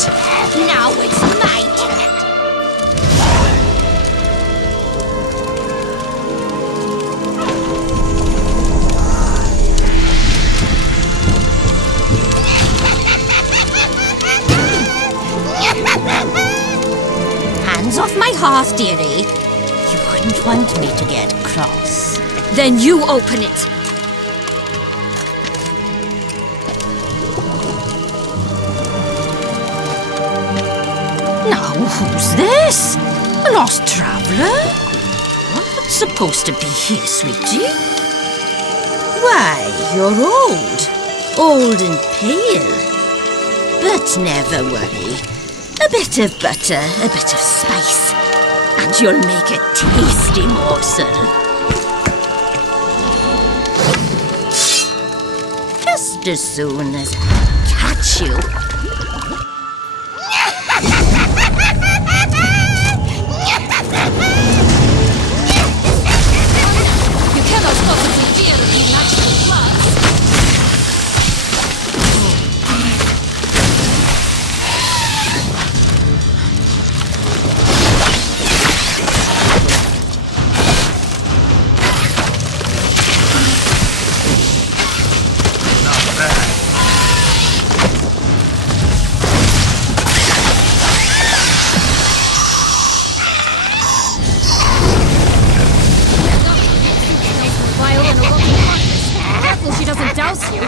finished. Now it's my turn. Hands off my hearth, dearie. You wouldn't want me to get cross. Then you open it. Now, who's this? A lost traveler? Not supposed to be here, sweetie. Why, you're old. Old and pale. But never worry. A bit of butter, a bit of spice, and you'll make a tasty morsel. Just as soon as I catch you. You cannot stop the fear of the natural floods. She doesn't douse you.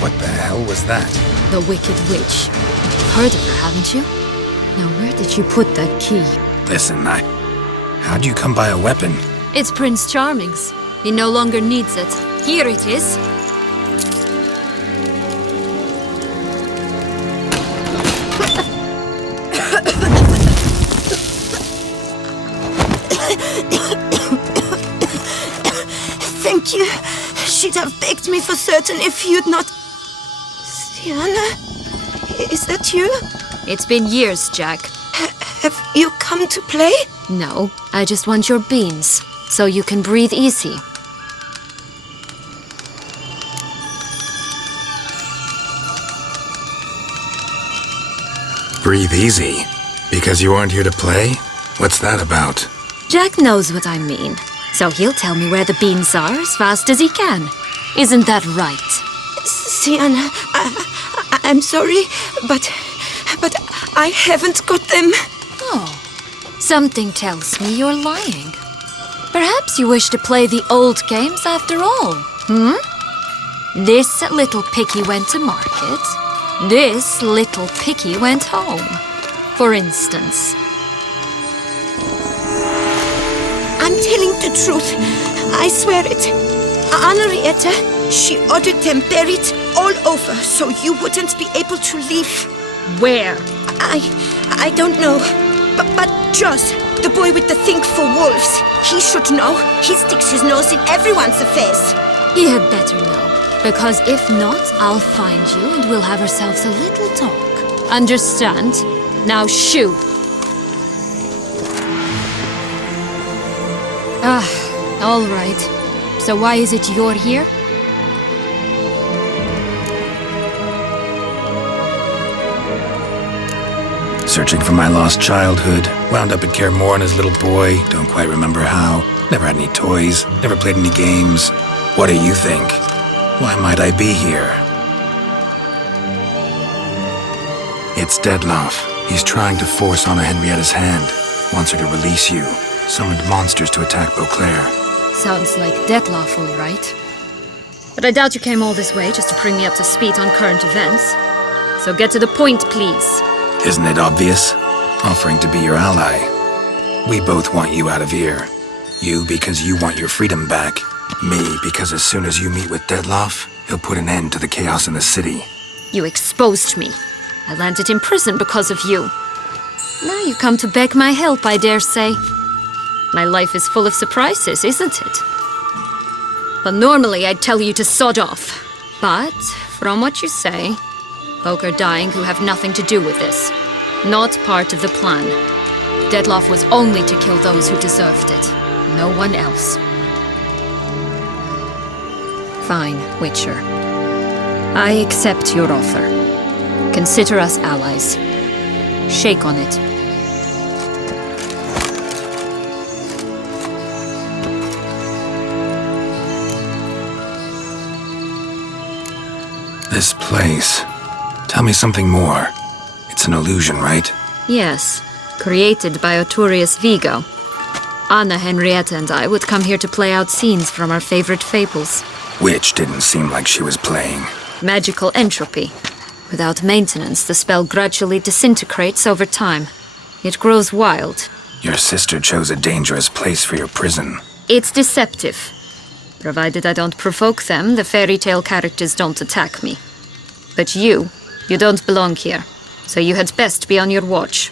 What the hell was that? The Wicked Witch. You've heard of her, haven't you? Now, where did you put that key? Listen, how'd you come by a weapon? It's Prince Charming's. He no longer needs it. Here it is. Thank you. She'd have begged me for certain if you'd not... Sienna? Is that you? It's been years, Jack. Have you come to play? No, I just want your beans, so you can breathe easy. Breathe easy? Because you aren't here to play? What's that about? Jack knows what I mean, so he'll tell me where the beans are as fast as he can. Isn't that right? Sienna, I'm sorry, but I haven't got them. Oh, something tells me you're lying. Perhaps you wish to play the old games after all, This little piggy went to market. This little piggy went home, for instance. I'm telling the truth. I swear it. Henrietta, she ordered them buried all over so you wouldn't be able to leave. Where? I don't know. But Joss, the boy with the thing for wolves, he should know. He sticks his nose in everyone's affairs. He had better know. Because if not, I'll find you and we'll have ourselves a little talk. Understand? Now shoo! All right. So why is it you're here? Searching for my lost childhood. Wound up at Kaer Morhen as a little boy. Don't quite remember how. Never had any toys. Never played any games. What do you think? Why might I be here? It's Dettlaff. He's trying to force Anna Henrietta's hand. wants her to release you. Summoned monsters to attack Beauclair. Sounds like Dettlaff, all right. But I doubt you came all this way just to bring me up to speed on current events. So get to the point, please. Isn't it obvious? Offering to be your ally. We both want you out of here. You because you want your freedom back. Me because as soon as you meet with Dettlaff, he'll put an end to the chaos in the city. You exposed me. I landed in prison because of you. Now you come to beg my help, I dare say. My life is full of surprises, isn't it? Well, normally I'd tell you to sod off. But, from what you say, folk are dying who have nothing to do with this. Not part of the plan. Dettlaff was only to kill those who deserved it. No one else. Fine, Witcher. I accept your offer. Consider us allies. Shake on it. This place. Tell me something more. It's an illusion, right? Yes, created by Arturius Vigo. Anna, Henrietta, and I would come here to play out scenes from our favorite fables. Which didn't seem like she was playing. Magical entropy. Without maintenance, the spell gradually disintegrates over time. It grows wild. Your sister chose a dangerous place for your prison. It's deceptive. Provided I don't provoke them, the fairy tale characters don't attack me. But you don't belong here. So you had best be on your watch.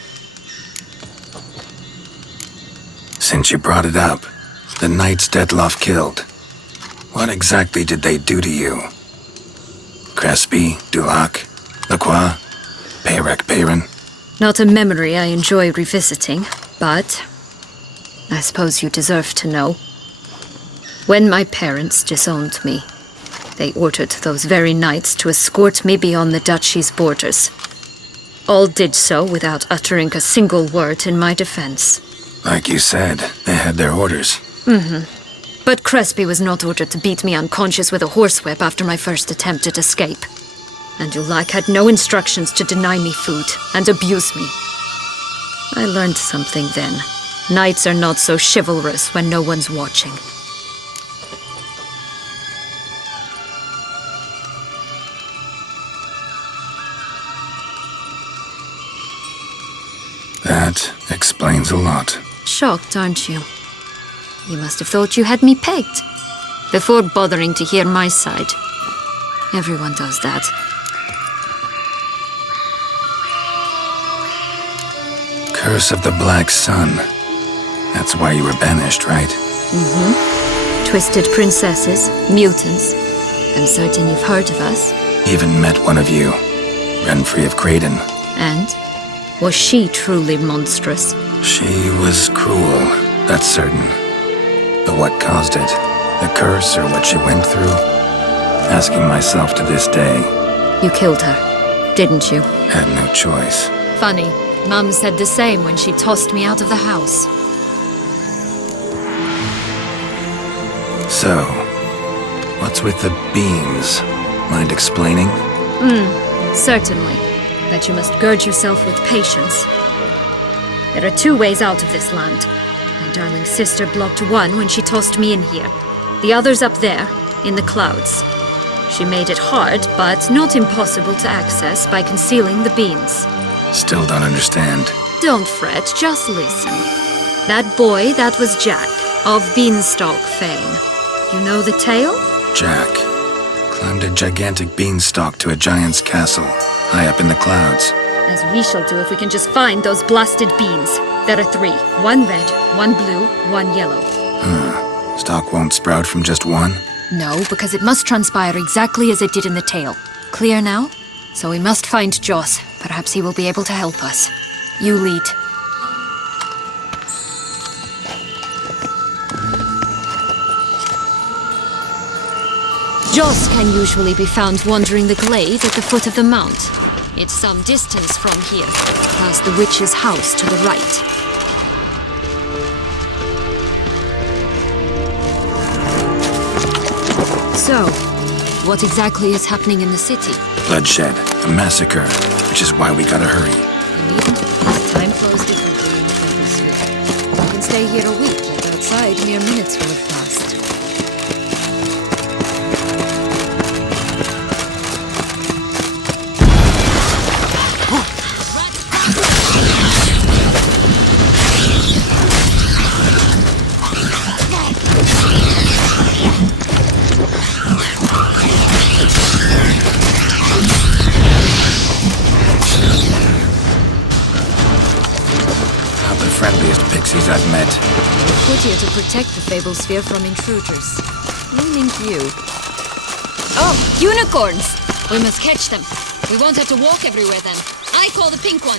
Since you brought it up, the knights Dettlaff killed. What exactly did they do to you? Crespi, Dulac, Lacroix, Peyrac Peyran? Not a memory I enjoy revisiting, but I suppose you deserve to know. When my parents disowned me, they ordered those very knights to escort me beyond the duchy's borders. All did so without uttering a single word in my defense. Like you said, they had their orders. But Crespi was not ordered to beat me unconscious with a horsewhip after my first attempt at escape. And Dulac had no instructions to deny me food and abuse me. I learned something then. Knights are not so chivalrous when no one's watching. That explains a lot. Shocked, aren't you? You must have thought you had me pegged. Before bothering to hear my side. Everyone does that. Curse of the Black Sun. That's why you were banished, right? Twisted princesses, mutants. I'm certain you've heard of us. Even met one of you. Renfrey of Craden. And? Was she truly monstrous? She was cruel, that's certain. But what caused it? The curse or what she went through? Asking myself to this day. You killed her, didn't you? Had no choice. Funny. Mum said the same when she tossed me out of the house. So, what's with the beans? Mind explaining? Certainly. But you must gird yourself with patience. There are two ways out of this land. My darling sister blocked one when she tossed me in here. The other's up there, in the clouds. She made it hard, but not impossible to access by concealing the beans. Still don't understand. Don't fret, just listen. That boy, that was Jack, of Beanstalk fame. You know the tale? Jack climbed a gigantic beanstalk to a giant's castle, high up in the clouds. As we shall do if we can just find those blasted beans. There are 3. 1 red, 1 blue, 1 yellow. Stalk won't sprout from just one? No, because it must transpire exactly as it did in the tale. Clear now? So we must find Joss. Perhaps he will be able to help us. You lead. Joss can usually be found wandering the glade at the foot of the mount. It's some distance from here, past the witch's house to the right. So, what exactly is happening in the city? Bloodshed, a massacre, which is why we gotta hurry. You needn't. Time flows differently in the Fable Sphere. stay here a week, yet outside mere minutes will have passed. Friendliest pixies I've met. Put here to protect the Fable Sphere from intruders. Meaning you. Oh, unicorns! We must catch them. We won't have to walk everywhere then. I call the pink one.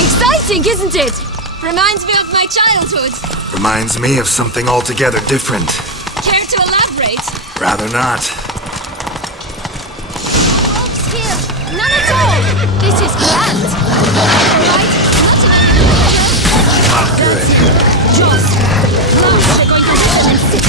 Exciting, isn't it? Reminds me of my childhood. Reminds me of something altogether different. Care to elaborate? Rather not. Wolves here! None at all! This is grand! Alright, not enough. Not good. Jaws! Clouds are going to fall in 6.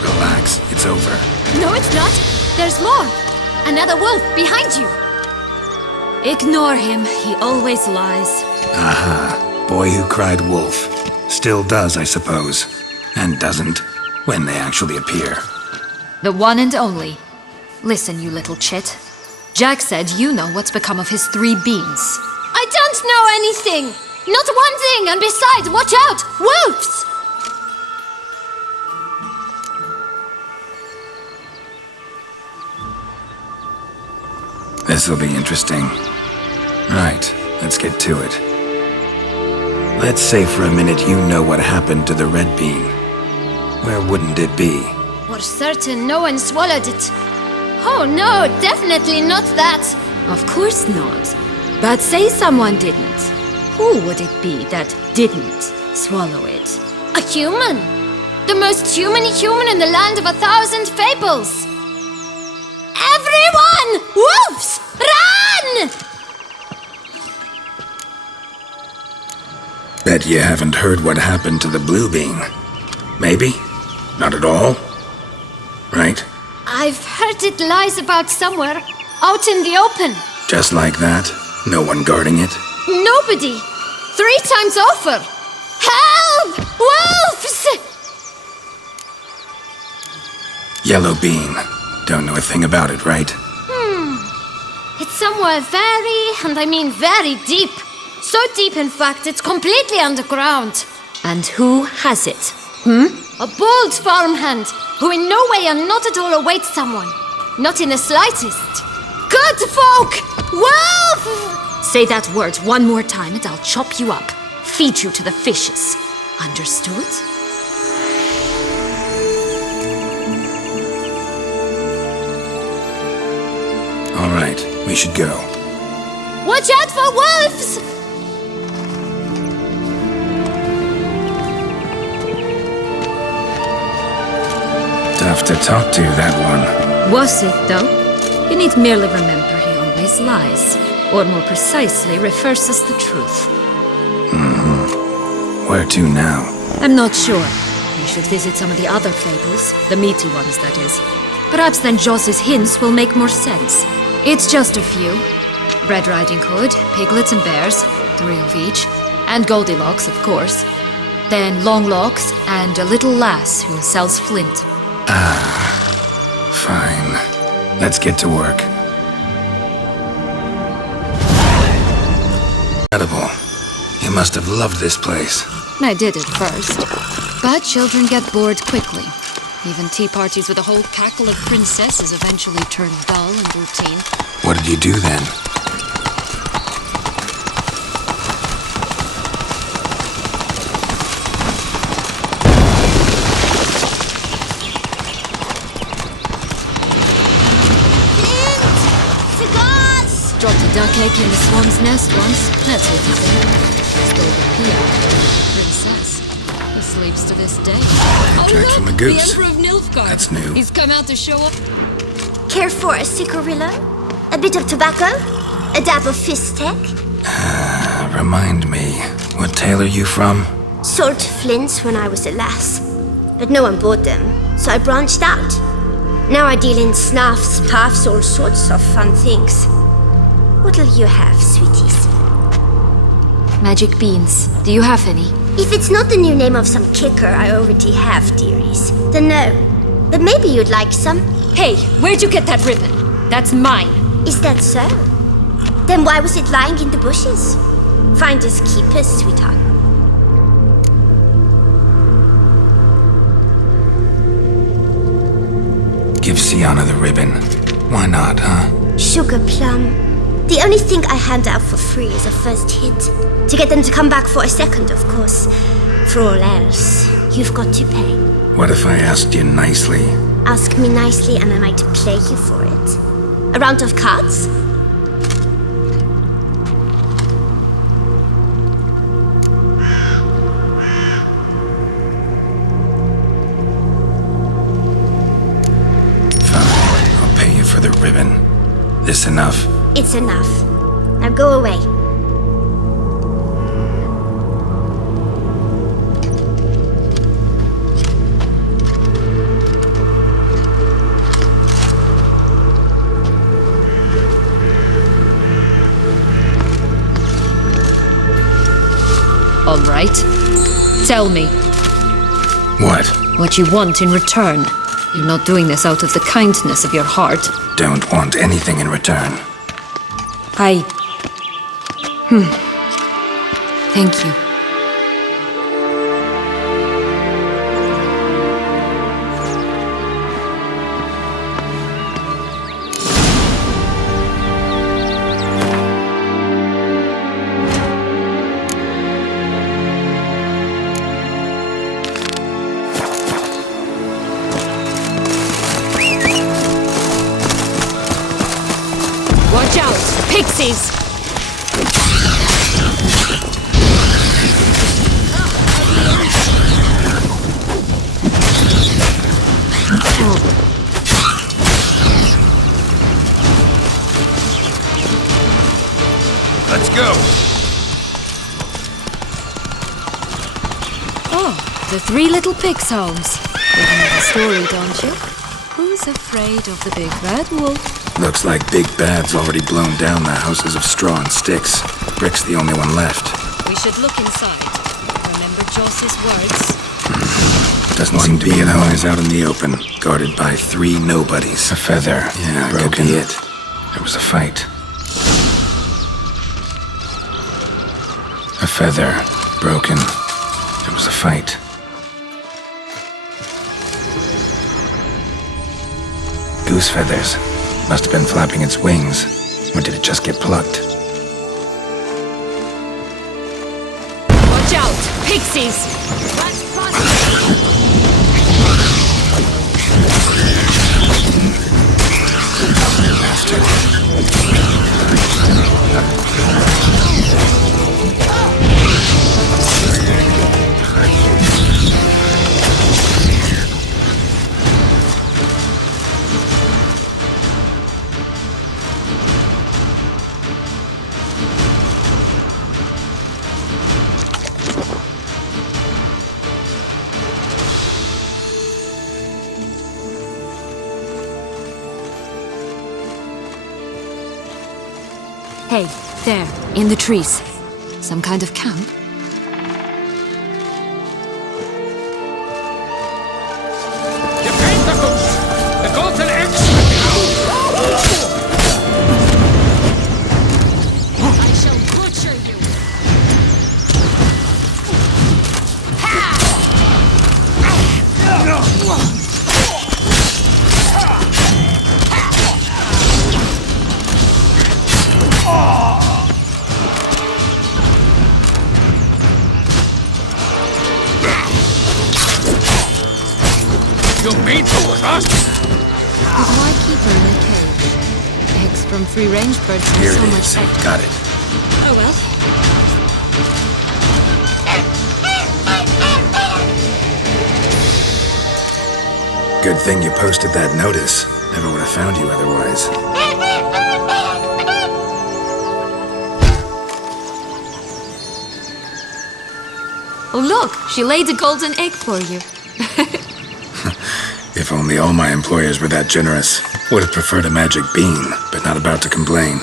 Relax, it's over. No, it's not. There's more. Another wolf behind you. Ignore him. He always lies. Aha. Boy who cried wolf. Still does, I suppose. And doesn't, when they actually appear. The one and only. Listen, you little chit. Jack said you know what's become of his 3 beans. I don't know anything! Not one thing, and besides, watch out! Wolves! This'll be interesting. Right, let's get to it. Let's say for a minute you know what happened to the red bean. Where wouldn't it be? We're certain no one swallowed it. Oh no, definitely not that. Of course not. But say someone didn't. Who would it be that didn't swallow it? A human. The most human-y human in the land of 1,000 fables. Everyone! Wolves! Run! Bet you haven't heard what happened to the blue bean. Maybe? Not at all? Right? I've heard it lies about somewhere, out in the open. Just like that? No one guarding it? Nobody! 3 times over! Help! Wolves! Yellow bean. Don't know a thing about it, right? It's somewhere very, and I mean very deep. So deep, in fact, it's completely underground. And who has it? A bold farmhand, who in no way and not at all awaits someone. Not in the slightest. Good folk! Wolf! Say that word one more time and I'll chop you up. Feed you to the fishes. Understood? All right, we should go. Watch out for wolves! Tough to talk to, that one. Was it, though? You need merely remember he always lies. Or more precisely, refers us the truth. Where to now? I'm not sure. We should visit some of the other fables. The meaty ones, that is. Perhaps then Joss's hints will make more sense. It's just a few. Red Riding Hood, piglets and bears, 3 of each. And Goldilocks, of course. Then Longlocks and a little lass who sells flint. Fine. Let's get to work. Incredible. You must have loved this place. I did at first. But children get bored quickly. Even tea parties with a whole cackle of princesses eventually turn dull and routine. What did you do then? Dropped a duck egg in the swan's nest once. That's everything. Stole creeps to this day. Track from a goose. The Emperor of Nilfgaard. That's new. He's come out to show up. Care for a cigarillo? A bit of tobacco? A dab of fistek? Remind me, what tale are you from? Sold flints when I was a lass. But no one bought them, so I branched out. Now I deal in snuffs, puffs, all sorts of fun things. What'll you have, sweeties? Magic beans. Do you have any? If it's not the new name of some kicker I already have, dearies, then no. But maybe you'd like some. Hey, where'd you get that ribbon? That's mine. Is that so? Then why was it lying in the bushes? Finders keepers, sweetheart. Give Sienna the ribbon. Why not, huh? Sugar plum. The only thing I hand out for free is a first hit. To get them to come back for a second, of course. For all else, you've got to pay. What if I asked you nicely? Ask me nicely and I might play you for it. A round of cards? Fine, I'll pay you for the ribbon. This enough? It's enough. Now go away. All right. Tell me What? you want in return. You're not doing this out of the kindness of your heart. Don't want anything in return. Thank you. Watch out! Pixies! Let's go! Oh, the three little pig sounds. You know the story, don't you? Who's afraid of the big bad wolf? Looks like Big Bad's already blown down the houses of straw and sticks. Brick's the only one left. We should look inside. Remember Joss's words? Doesn't seem to be an eyes out in the open, guarded by three nobodies. A feather. Yeah, broken. Could be it. There was a fight. A feather. Broken. There was a fight. Goose feathers. Must have been flapping its wings. Or did it just get plucked? Watch out! Pixies! That's possible! Hey, there, in the trees. Some kind of camp? The pentacles! The golden axe! I shall butcher you! You mean to us? But why keep her in a cage? Eggs from free-range birds are Here so it much is. better. Got it. Oh well. Good thing you posted that notice. Never would have found you otherwise. Oh look, she laid a golden egg for you. If only all my employers were that generous. Would have preferred a magic bean, but not about to complain.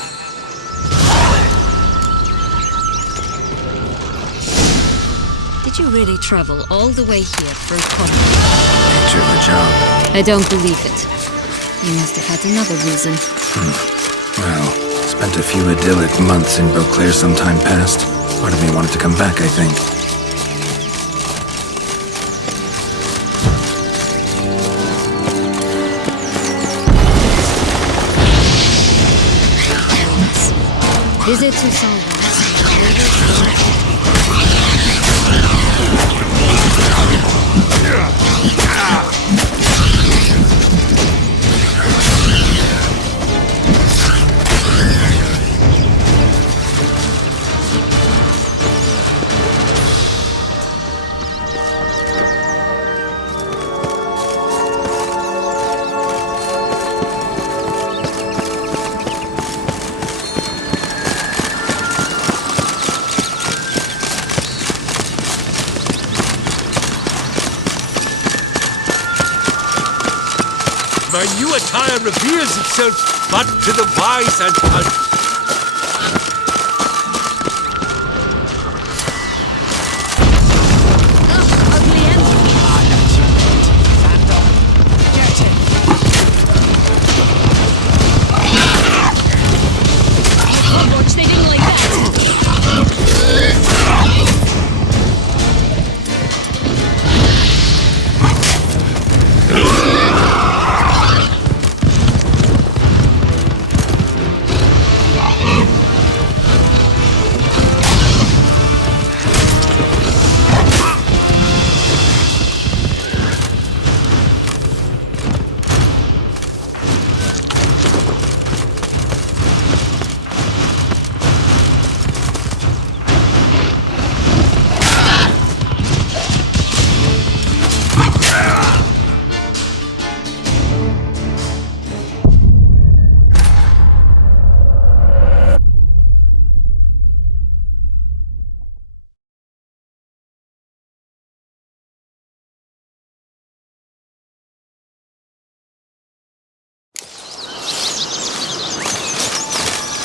Did you really travel all the way here for a coffee? Nature of the job. I don't believe it. You must have had another reason. Well, spent a few idyllic months in Beauclair some time past. Part of me wanted to come back, I think. Visit to My new attire reveals itself but to the wise and they didn't like that.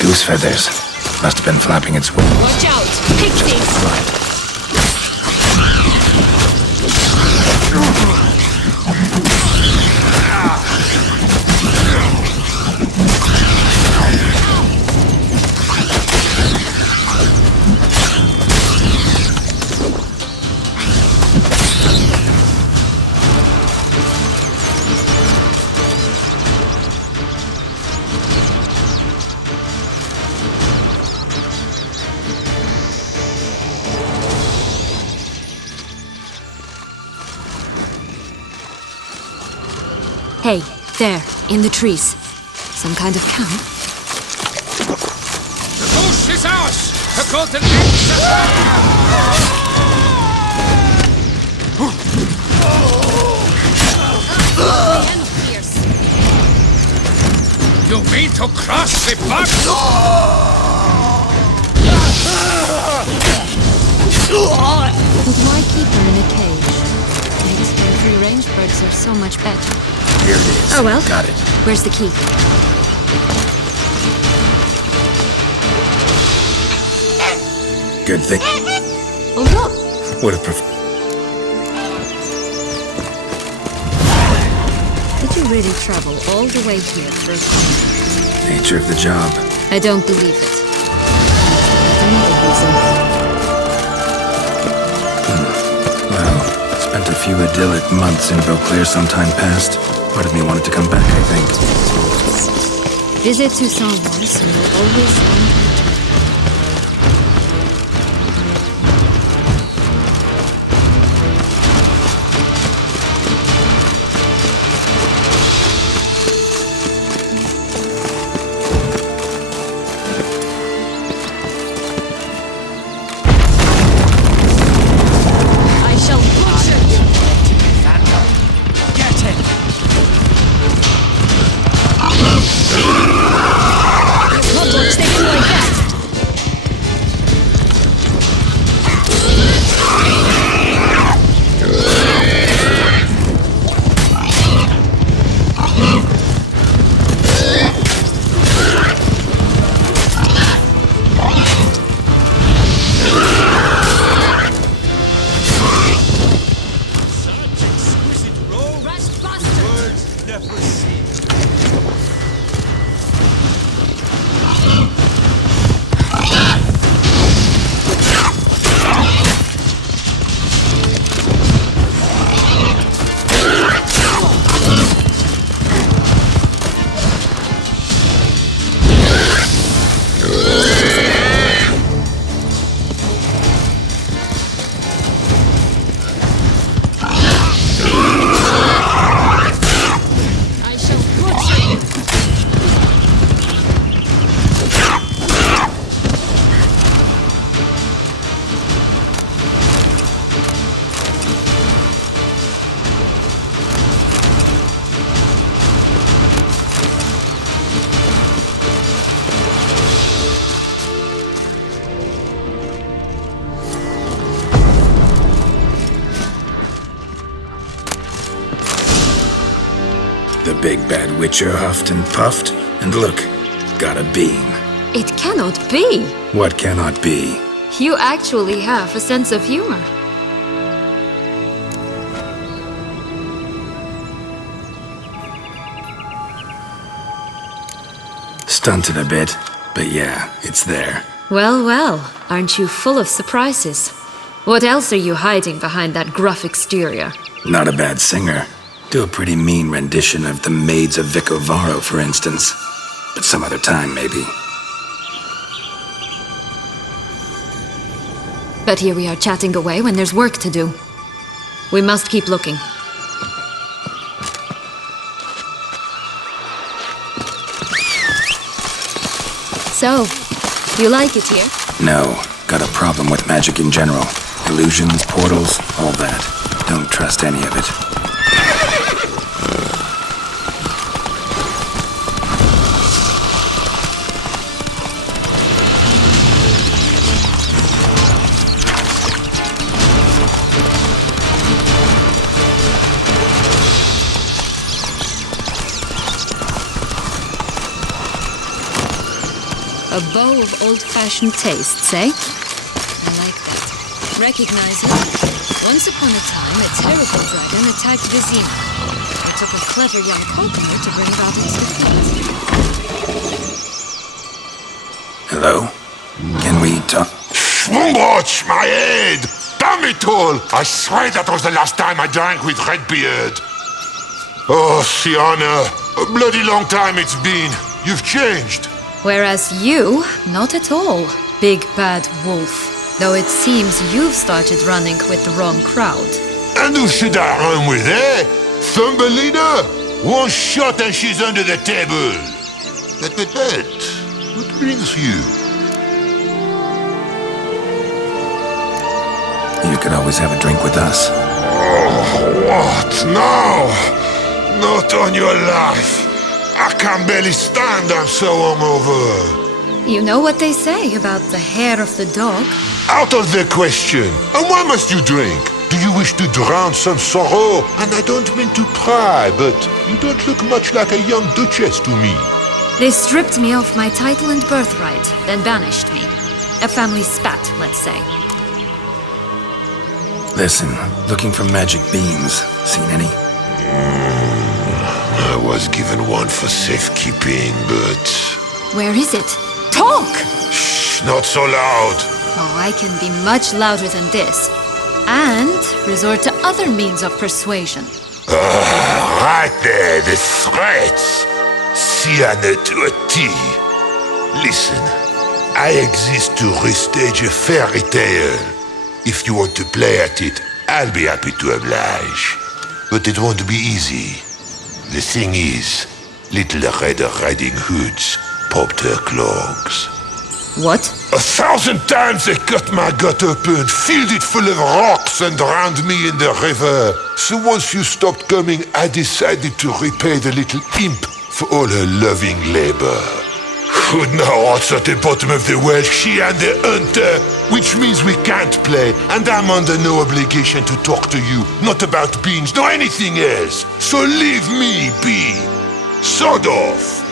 Goose feathers. Must have been flapping its wings. Watch out! Pixies! Hey, there, in the trees. Some kind of camp? the goose is ours! The golden eggs You mean to cross the blood? But why keep them in a cage? Makes free-range birds are so much better. Here it is. Oh well. Got it. Where's the key? Good thing. Oh look! Would have preferred. Did you really travel all the way here for a coffee? Nature of the job. I don't believe it. Another reason. Well, spent a few idyllic months in Beauclair some time past. Part of me wanted to come back, I think. Visit Toussaint once and you'll always want to return. Big bad witcher huffed and puffed, and look, got a bean. It cannot be. What cannot be? You actually have a sense of humor. Stunted a bit, but yeah, it's there. Well, well, aren't you full of surprises? What else are you hiding behind that gruff exterior? Not a bad singer. Do a pretty mean rendition of the Maids of Vicovaro, for instance. But some other time, maybe. But here we are chatting away when there's work to do. We must keep looking. So, you like it here? No, got a problem with magic in general. Illusions, portals, all that. Don't trust any of it. A bow of old-fashioned tastes, eh? I like that. Recognize it? Once upon a time, a terrible dragon attacked Vizima. It took a clever young cobbler to bring about its defeat. Hello? Can we talk? Schwungbroch, my head! Damn it all! I swear that was the last time I drank with Redbeard. Oh, Sienna, a bloody long time it's been. You've changed. Whereas you, not at all, big bad wolf. Though it seems you've started running with the wrong crowd. And who should I run with, eh? Thumbelina? One shot and she's under the table. But, what brings you? You could always have a drink with us. Oh, what? No! Not on your life. I can barely stand, I'm so hungover. You know what they say about the hair of the dog? Out of the question. And why must you drink? Do you wish to drown some sorrow? And I don't mean to pry, but you don't look much like a young duchess to me. They stripped me of my title and birthright, then banished me. A family spat, let's say. Listen, looking for magic beans. Seen any? I was given one for safekeeping, but... Where is it? Talk! Shh, not so loud. Oh, I can be much louder than this. And resort to other means of persuasion. Right there, the threats. Sienna to a T. Listen, I exist to restage a fairy tale. If you want to play at it, I'll be happy to oblige. But it won't be easy. The thing is, little Red Riding Hoods popped her clogs. What? 1,000 times they cut my gut open, filled it full of rocks and drowned me in the river. So once you stopped coming, I decided to repay the little imp for all her loving labor. Who now what's at the bottom of the well, she and the hunter, which means we can't play, and I'm under no obligation to talk to you, not about beans, nor anything else. So leave me be. Sod off.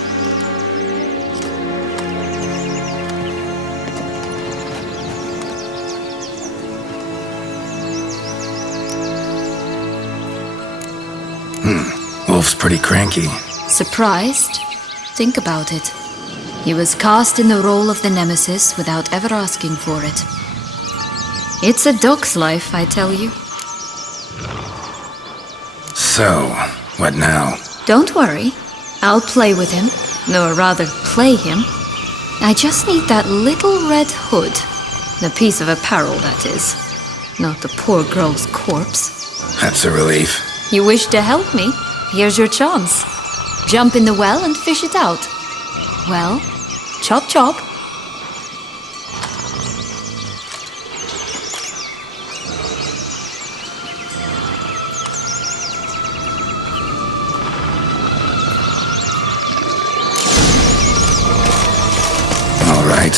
Wolf's pretty cranky. Surprised? Think about it. He was cast in the role of the Nemesis without ever asking for it. It's a dog's life, I tell you. So, what now? Don't worry. I'll play with him. Or rather, play him. I just need that little red hood. The piece of apparel, that is. Not the poor girl's corpse. That's a relief. You wish to help me? Here's your chance. Jump in the well and fish it out. Well, chop chop. All right,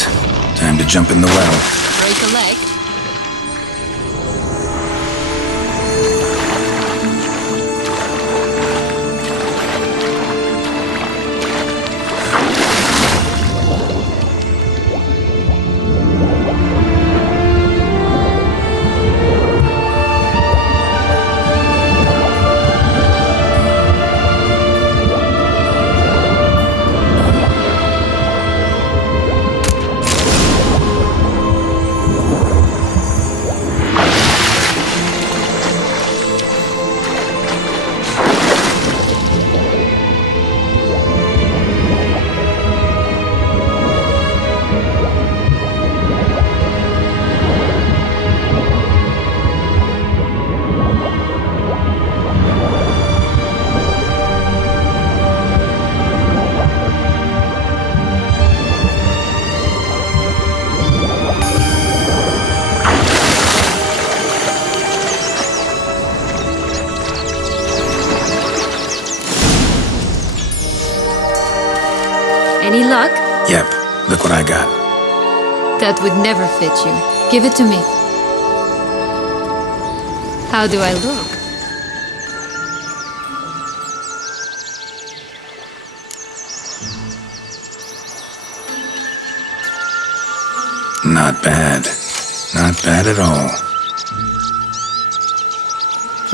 time to jump in the well. Break a leg. Look what I got. That would never fit you. Give it to me. How do I look? Not bad. Not bad at all.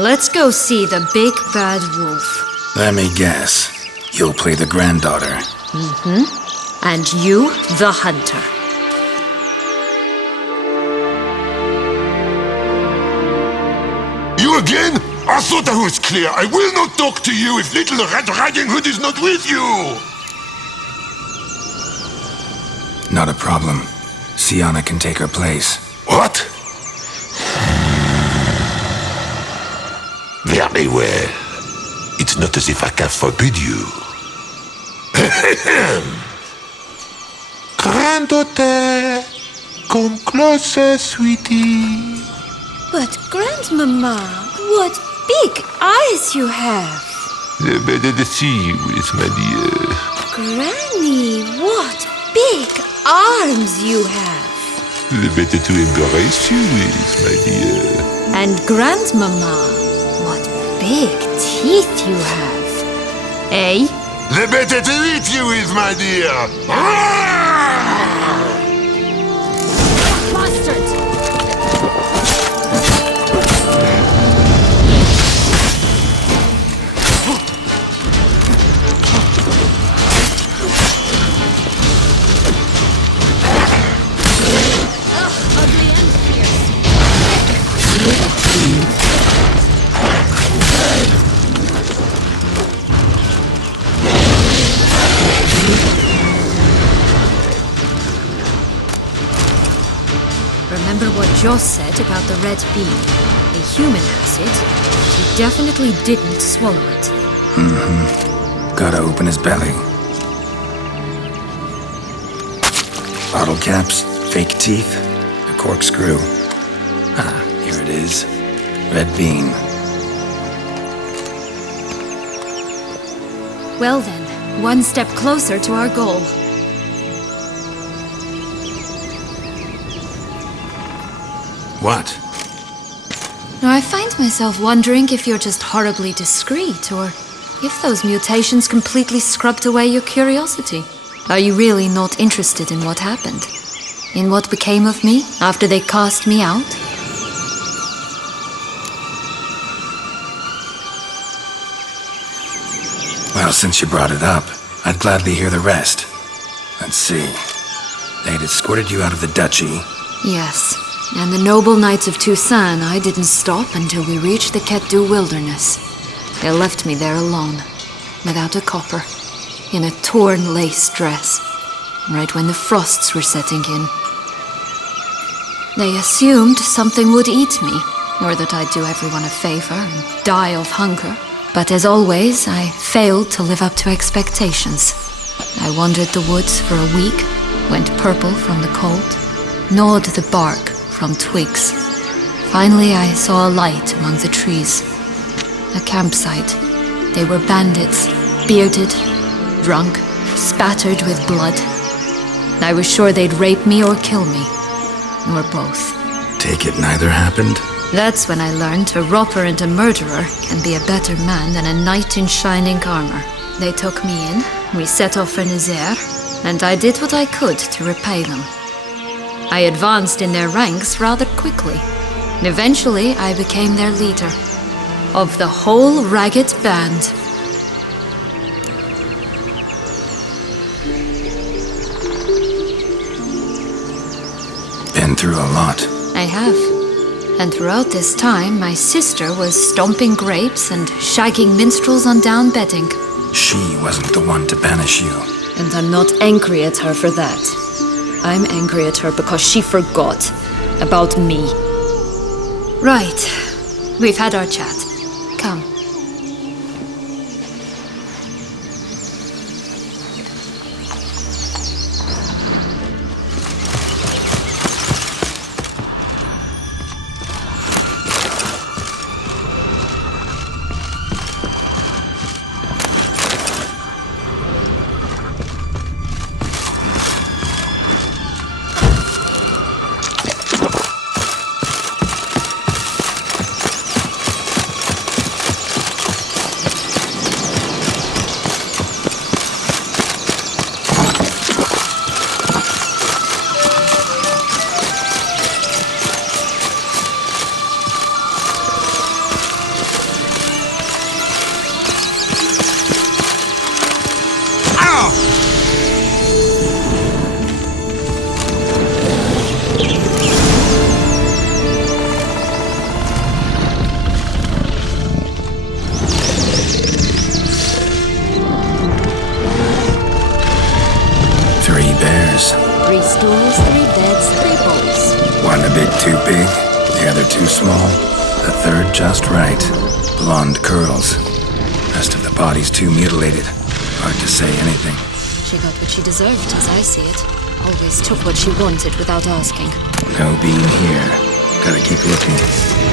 Let's go see the big bad wolf. Let me guess. You'll play the granddaughter. And you, the hunter. You again? I thought I was clear. I will not talk to you if Little Red Riding Hood is not with you. Not a problem. Sienna can take her place. What? Very well. It's not as if I can forbid you. Granddaughter, come closer, sweetie. But Grandmama, what big eyes you have! The better to see you is, my dear. Granny, what big arms you have! The better to embrace you is, my dear. And Grandmama, what big teeth you have. Eh? The better to eat you is, my dear. Bastard! Remember what Joss said about the red bean? A human has it, but he definitely didn't swallow it. Gotta open his belly. Bottle caps, fake teeth, a corkscrew. Ah, here it is. Red bean. Well then, one step closer to our goal. What? Now, I find myself wondering if you're just horribly discreet, or if those mutations completely scrubbed away your curiosity. Are you really not interested in what happened? In what became of me after they cast me out? Well, since you brought it up, I'd gladly hear the rest. Let's see. They'd escorted you out of the duchy. Yes, and the noble knights of Toussaint, I didn't stop until we reached the Ketdu wilderness. They left me there alone, without a copper, in a torn lace dress, right when the frosts were setting in. They assumed something would eat me, or that I'd do everyone a favor and die of hunger. But as always, I failed to live up to expectations. I wandered the woods for a week, went purple from the cold, gnawed the bark from twigs. Finally, I saw a light among the trees. A campsite. They were bandits, bearded, drunk, spattered with blood. I was sure they'd rape me or kill me, or both. Take it neither happened? That's when I learned a robber and a murderer can be a better man than a knight in shining armor. They took me in, we set off for Nazaire, and I did what I could to repay them. I advanced in their ranks rather quickly, and eventually I became their leader. Of the whole ragged band. Been through a lot. I have. And throughout this time, my sister was stomping grapes and shagging minstrels on down bedding. She wasn't the one to banish you. And I'm not angry at her for that. I'm angry at her because she forgot about me. Right. We've had our chat. Come. too big, the other too small, the third just right. Blonde curls. Rest of the body's too mutilated. Hard to say anything. She got what she deserved, as I see it. Always took what she wanted without asking. No being here. Gotta keep looking.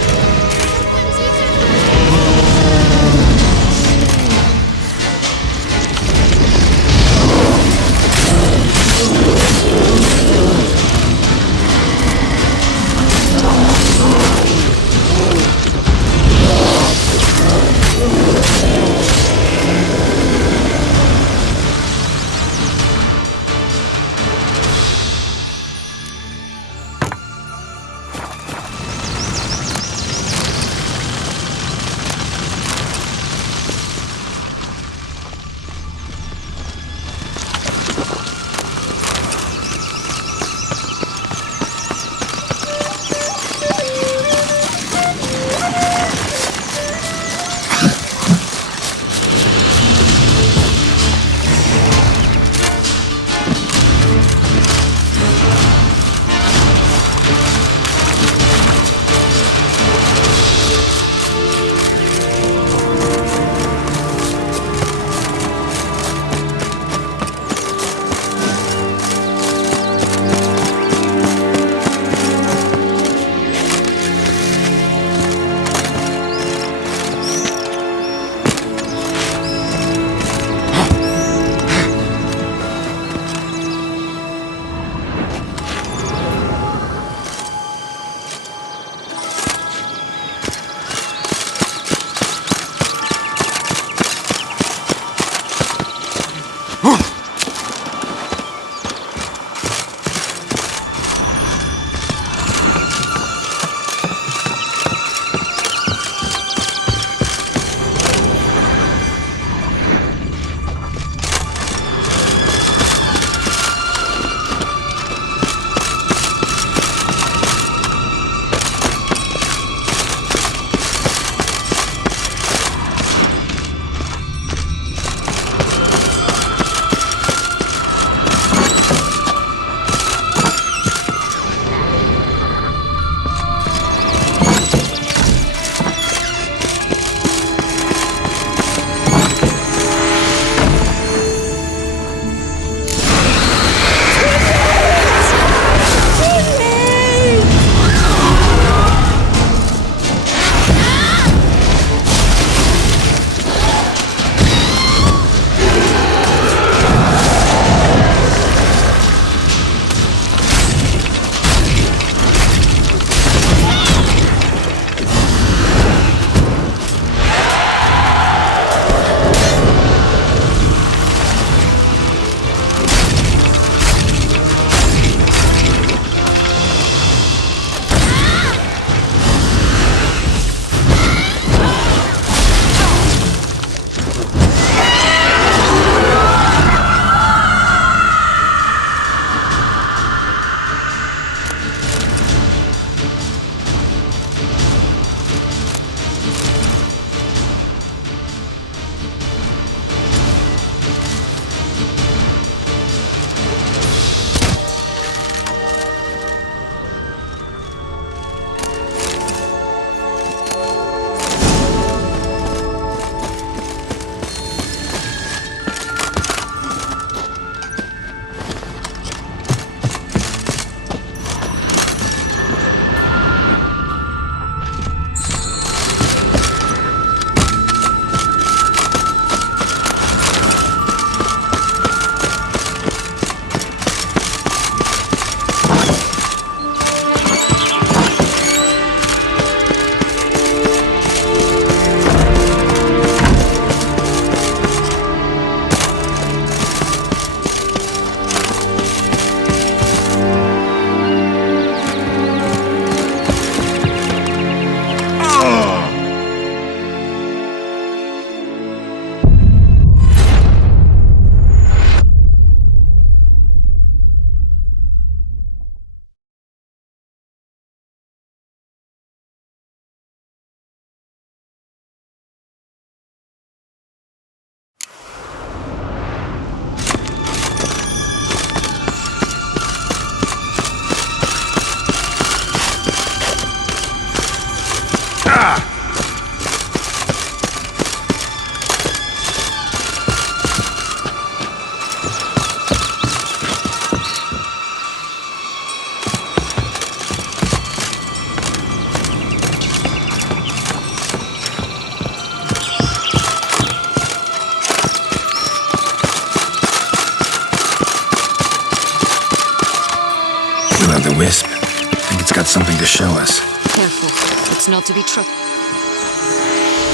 something to show us. Careful. It's not to be trusted.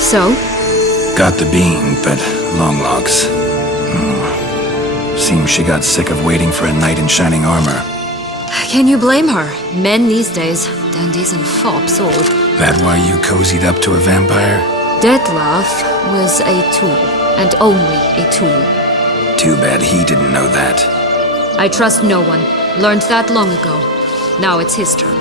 So? Got the bean, but long locks. Seems she got sick of waiting for a knight in shining armor. Can you blame her? Men these days, dandies and fops all. That why you cozied up to a vampire? Detlef was a tool, and only a tool. Too bad he didn't know that. I trust no one. Learned that long ago. Now it's his turn.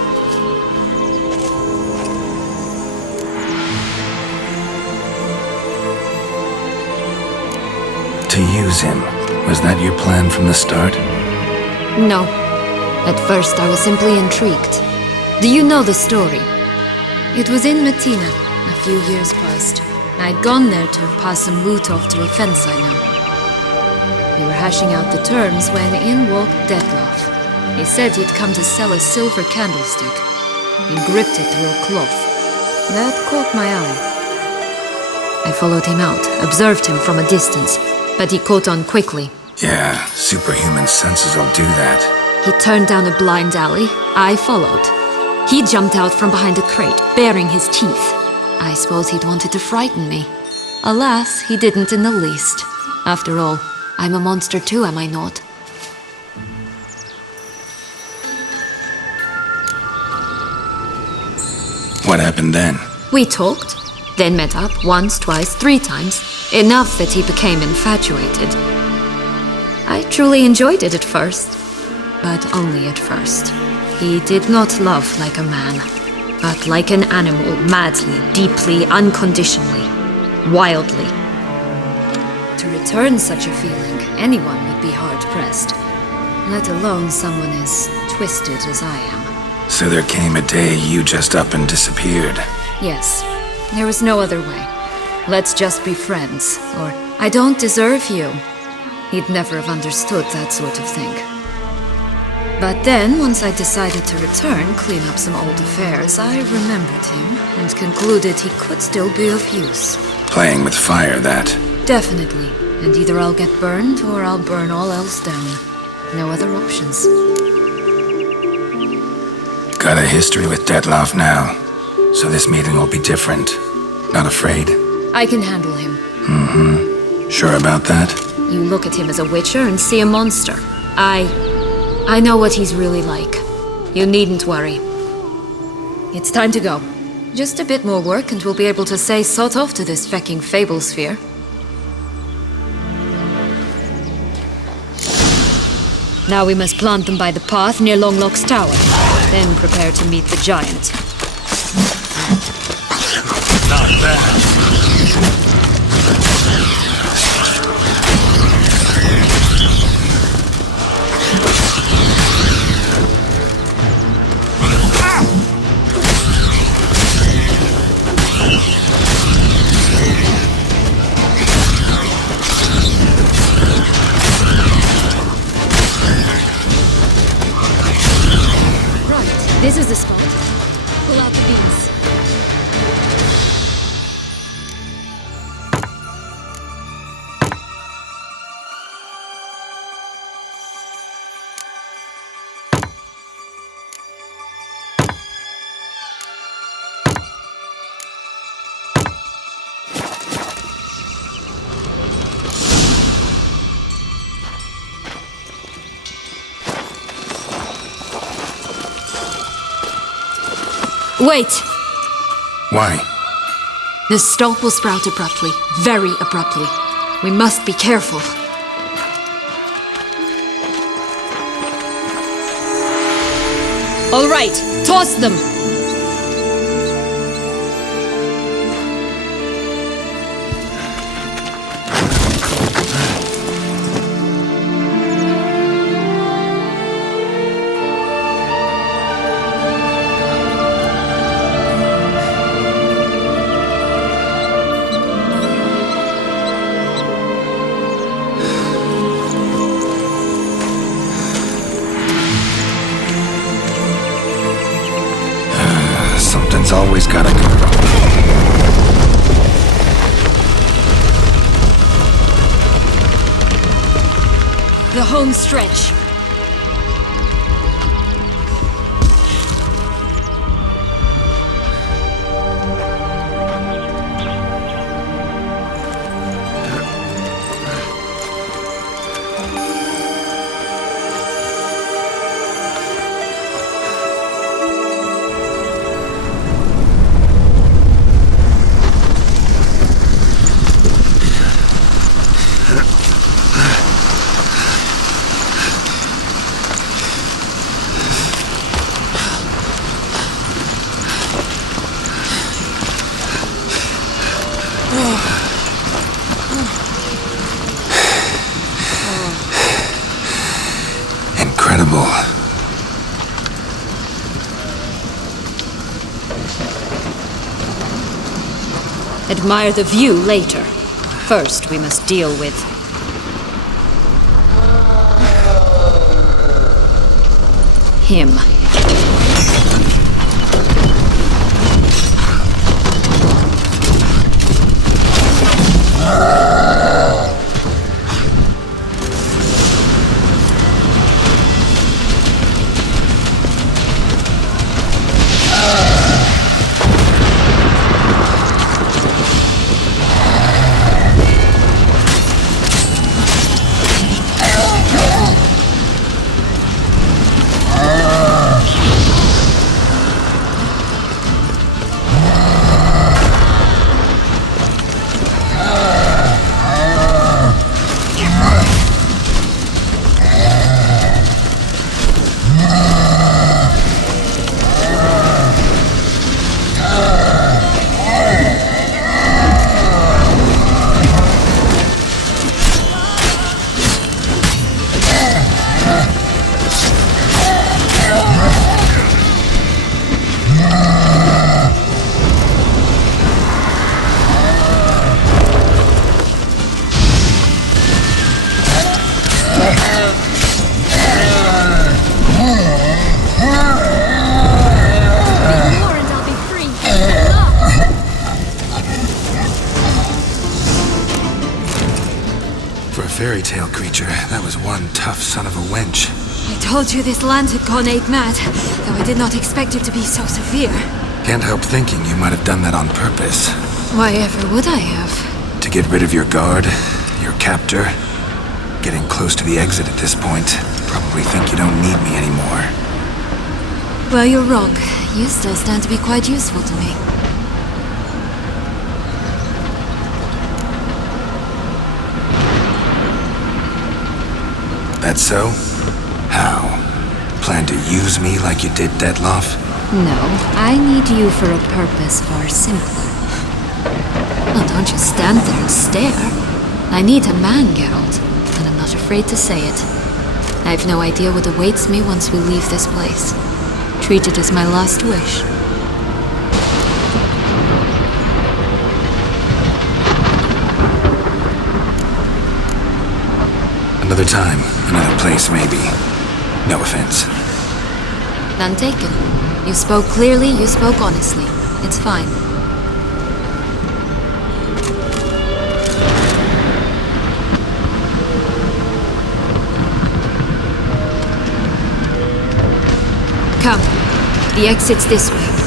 To use him, was that your plan from the start? No. At first I was simply intrigued. Do you know the story? It was in Metina, a few years past. I'd gone there to pass some loot off to a fence I know. We were hashing out the terms when in walked Detlef. He said he'd come to sell a silver candlestick. He gripped it through a cloth. That caught my eye. I followed him out, observed him from a distance, but he caught on quickly. Yeah, superhuman senses will do that. He turned down a blind alley. I followed. He jumped out from behind a crate, baring his teeth. I suppose he'd wanted to frighten me. Alas, he didn't in the least. After all, I'm a monster too, am I not? What happened then? We talked, then met up once, twice, 3 times. Enough that he became infatuated. I truly enjoyed it at first, but only at first. He did not love like a man, but like an animal, madly, deeply, unconditionally, wildly. To return such a feeling, anyone would be hard-pressed, let alone someone as twisted as I am. So there came a day you just up and disappeared. Yes, there was no other way. Let's just be friends, or I don't deserve you. He'd never have understood that sort of thing. But then, once I decided to return, clean up some old affairs, I remembered him and concluded he could still be of use. Playing with fire, that. Definitely. And either I'll get burned or I'll burn all else down. No other options. Got a history with Detlef now, so this meeting will be different. Not afraid? I can handle him. Sure about that? You look at him as a witcher and see a monster. I know what he's really like. You needn't worry. It's time to go. Just a bit more work and we'll be able to say sod off to this fecking fable sphere. Now we must plant them by the path near Longlock's tower. Then prepare to meet the giant. Not bad. This is the spot. Pull out the beams. Wait! Why? The stalk will sprout abruptly, very abruptly. We must be careful. All right, toss them! Something's always gotta go wrong. The home stretch. Admire the view later. First, we must deal with... him. Fairy tale creature. That was one tough son of a wench. I told you this land had gone ape mad, though I did not expect it to be so severe. Can't help thinking you might have done that on purpose. Why ever would I have? To get rid of your guard, your captor. Getting close to the exit at this point. Probably think you don't need me anymore. Well, you're wrong. You still stand to be quite useful to me. That so? How? Plan to use me like you did Detloff? No, I need you for a purpose far simpler. Well, don't just stand there and stare. I need a man, Geralt, and I'm not afraid to say it. I have no idea what awaits me once we leave this place. Treat it as my last wish. Another time, another place, maybe. No offense. None taken. You spoke clearly, you spoke honestly. It's fine. Come. The exit's this way.